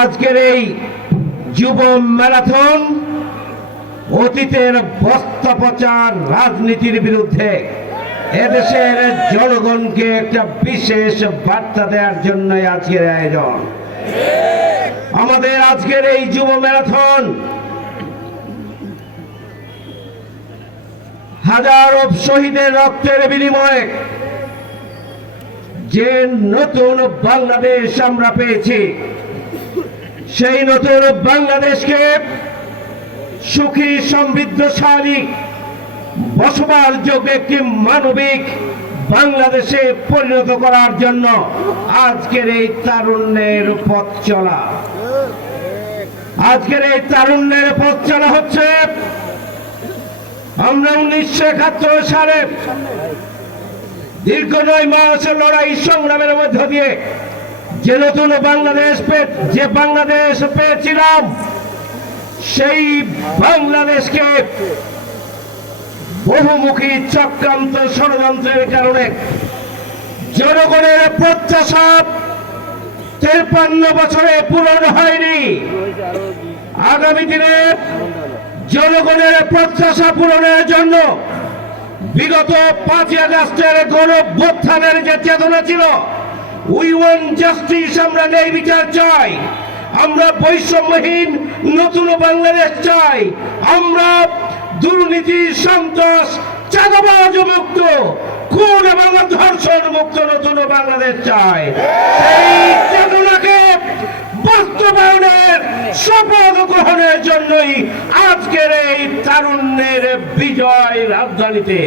আজকের এই যুব ম্যারাথন অতীতের বস্তা পচার রাজনীতির বিরুদ্ধে এদেশের জনগণকে একটা বিশেষ বার্তা দেওয়ার জন্য আজকের আয়োজন। আমাদের আজকের এই যুব ম্যারাথন হাজারো শহীদের রক্তের বিনিময়ে যে নতুন বাংলাদেশ আমরা পেয়েছি, সেই নতুন বাংলাদেশকে সুখী, সমৃদ্ধশালী বসবাস যোগ্য একটি মানবিক বাংলাদেশে পরিণত করার জন্য আজকের এই তারুণ্যের পথ চলা। আজকের এই তারুণ্যের পথ চলা হচ্ছে, আমরা উনিশশো একাত্তর সালে দীর্ঘ নয় মাসের লড়াই সংগ্রামের মধ্য দিয়ে যে নতুন বাংলাদেশ যে বাংলাদেশ পেয়েছিলাম, সেই বাংলাদেশকে বহুমুখী চক্রান্ত ষড়যন্ত্রের কারণে জনগণের প্রত্যাশা তেরপান্ন বছরে পূরণ হয়নি। আগামী দিনে জনগণের প্রত্যাশা পূরণের জন্য বিগত পাঁচই আগস্টের গৌরব গণভ্যুত্থানের যে চেতনা ছিল উই ওয়ান জাস্টিস আমরা ন্যায় বিচার চাই। আমরা বৈষম্যহীন নতুন বাংলাদেশ চাই। আমরা দুর্নীতি, সন্ত্রাস, চাঁদাবাজ মুক্ত, খুন এবং ধর্ষণ মুক্ত নতুন বাংলাদেশ চাই। সেই চেতনাকে বাস্তবায়নের শপথ গ্রহণের জন্যই আজকের তারুণ্যের বিজয় রাজধানীতে।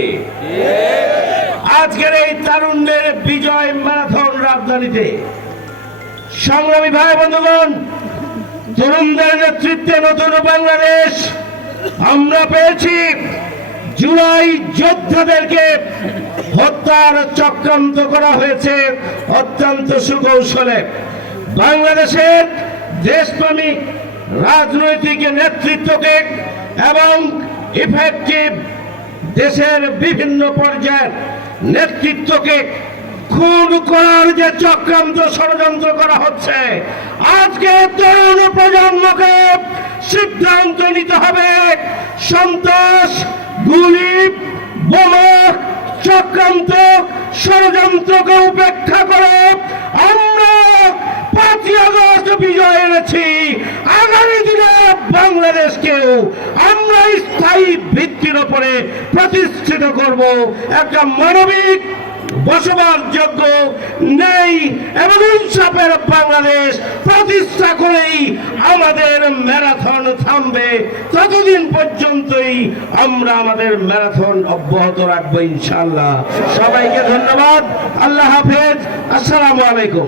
আজকের এই তারুণ্যের বিজয় ম্যারাথন রাজধানীতে। সংগ্রামী ভাই বন্ধুগণ, তরুণদের নেতৃত্বে নতুন বাংলাদেশ। আমরা পেয়েছি জুলাই যোদ্ধাদেরকে হত্যার চক্রান্ত করা হয়েছে অত্যন্ত সুকৌশলে। বাংলাদেশের দেশপ্রেমিক রাজনৈতিক নেতৃত্বকে এবং ইফেক্টিভ দেশের বিভিন্ন পর্যায়ের নেতৃত্বকে খুন করার যে চক্রান্ত ষড়যন্ত্র করা হচ্ছে, আজকে তরুণ প্রজন্মকে সিদ্ধান্ত নিতে হবে, সন্ত্রাস, গুলি চক্রান্ত ষড়যন্ত্রকে উপেক্ষা করে আমরা পাঁচই আগস্ট বিজয় এনেছি। আগামী দিনে বাংলাদেশকেও স্থায়ী ভিত্তির উপরে প্রতিষ্ঠিত করব। একটা মানবিক বসবাসযোগ্য নেই এবং ইনসাফের বাংলাদেশ প্রতিষ্ঠা করেই আমাদের ম্যারাথন থামবে। ততদিন পর্যন্তই আমরা আমাদের ম্যারাথন অব্যাহত রাখব ইনশাল্লাহ সবাইকে ধন্যবাদ। আল্লাহ হাফেজ। আসসালামু আলাইকুম।